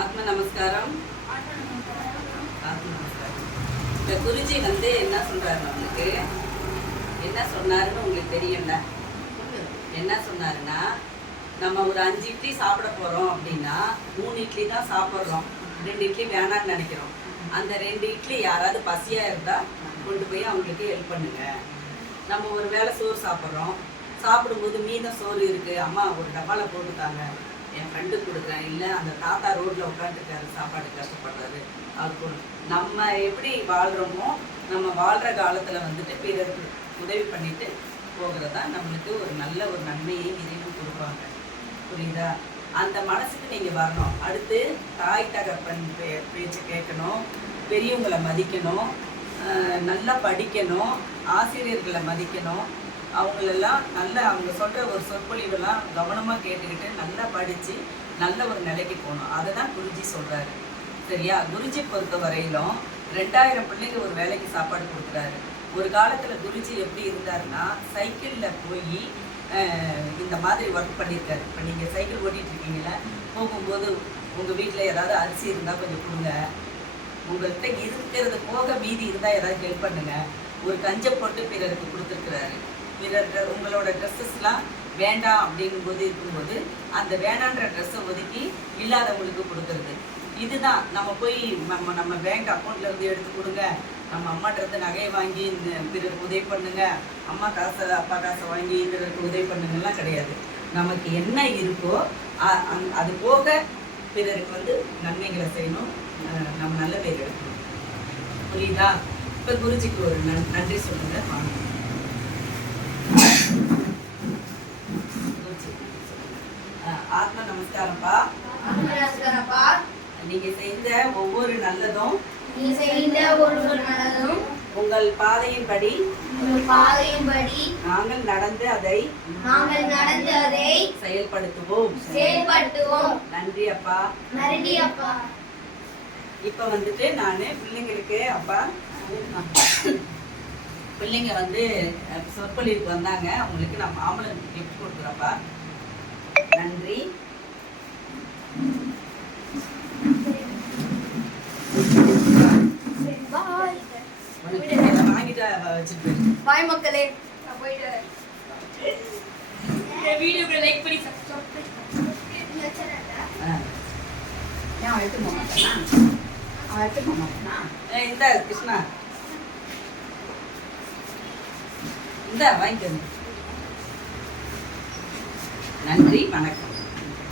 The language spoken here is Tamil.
ஆத்ம நமஸ்காரம். ஆத்ம நமஸ்காரம். இந்த குருஜி என்ன சொல்றாரு, நம்மளுக்கு என்ன சொன்னாருன்னு உங்களுக்கு தெரியும்ல. என்ன சொன்னாருன்னா, நம்ம ஒரு 5 இட்லி சாப்பிட போறோம் அப்படின்னா 3 இட்லி தான் சாப்பிட்றோம், 2 இட்லி வேணான்னு நினைக்கிறோம். அந்த 2 இட்லி யாராவது பசியா இருந்தா கொண்டு போய் அவங்களுக்கு ஹெல்ப் பண்ணுங்க. நம்ம ஒரு வேளை சோறு சாப்பிட்றோம், சாப்பிடும்போது மீதம் சோறு இருக்கு, அம்மா ஒரு டப்பால போட்டுத்தாங்க, என் ஃப்ரெண்டுக்கு கொடுக்குறேன், இல்லை அந்த தாத்தா ரோட்டில் உட்காந்துருக்காரு சாப்பாடு கஷ்டப்படுறாரு அவருக்கு. நம்ம எப்படி வாழ்கிறோமோ, நம்ம வாழ்கிற காலத்தில் பிறருக்கு உதவி பண்ணிட்டு போகிறது தான் நம்மளுக்கு ஒரு நல்ல ஒரு நன்மையை இறைவன் கொடுப்பாங்க. புரியுதா? அந்த மனசுக்கு நீங்கள் வரணும். அடுத்து தாய் தகப்பன் பேச்சு கேட்கணும், பெரியவங்களை மதிக்கணும், நல்லா படிக்கணும், ஆசிரியர்களை மதிக்கணும். அவங்களெல்லாம் அவங்க சொல்கிற ஒரு சொற்பொழிவெல்லாம் கவனமாக கேட்டுக்கிட்டு நல்லா படித்து நல்ல ஒரு நிலைக்கு போகணும். அதை தான் குருஜி சொல்கிறாரு. சரியா? குருஜி பொறுத்த வரையிலும் 2000 பிள்ளைங்க ஒரு வேலைக்கு சாப்பாடு கொடுக்குறாரு. ஒரு காலத்தில் குருஜி எப்படி இருந்தாருன்னா, சைக்கிளில் போய் இந்த மாதிரி ஒர்க் பண்ணியிருக்காரு. இப்போ நீங்கள் சைக்கிள் ஓட்டிகிட்டு இருக்கீங்களா, போகும்போது உங்கள் வீட்டில் ஏதாவது அரிசி இருந்தால் கொஞ்சம் கொடுங்க, உங்கள்கிட்ட இருக்கிறது போக மீதி இருந்தால் ஏதாவது ஹெல்ப் பண்ணுங்கள். ஒரு கஞ்சை போட்டு பிறருக்கு கொடுத்துருக்குறாரு. பிறர் உங்களோட ட்ரெஸ்ஸஸ்லாம் வேண்டாம் அப்படிங்கும்போது இருக்கும்போது அந்த வேணான்ற ட்ரெஸ்ஸை ஒதுக்கி இல்லாதவங்களுக்கு கொடுக்குறது. இதுதான் நம்ம போய் நம்ம பேங்க் அக்கௌண்ட்லேருந்து எடுத்து கொடுங்க, நம்ம அம்மாட்டிருந்து நகையை வாங்கி பிறருக்கு உதவி பண்ணுங்க, அம்மா காசை அப்பா காசை வாங்கி பிறருக்கு உதவி பண்ணுங்கலாம் கிடையாது. நமக்கு என்ன இருக்கோ அது போக பிறருக்கு நன்மைகளை செய்யணும், நம்ம நல்ல பேர் எடுக்கணும். புரியுதா? இப்போ குருஜிக்கு ஒரு நன்றி சொல்லுங்க. வாங்க. ஆத்ம நமஸ்காரம்ப்பா. நீங்க செய்த ஒவ்வொரு நல்லதும் உங்கள் பாதையின்படி நாங்கள் நடந்து அதை செயல்படுத்துவோம். நன்றி அப்பா. இப்ப நான் பிள்ளைங்களுக்கு அப்பா பிள்ளைங்க சொற்பொழிவுக்கு வந்தாங்க, அவங்களுக்கு நான் மாம்பழம் கிஃப்ட் கொடுக்குறப்பா. நன்றி. வாங்கிட்டு வச்சுட்டு பாய் மக்களே. வீடியோக்கு லைக் பண்ணி இந்த கிருஷ்ணா இந்த வாங்கிக்கணும். நன்றி, வணக்கம்.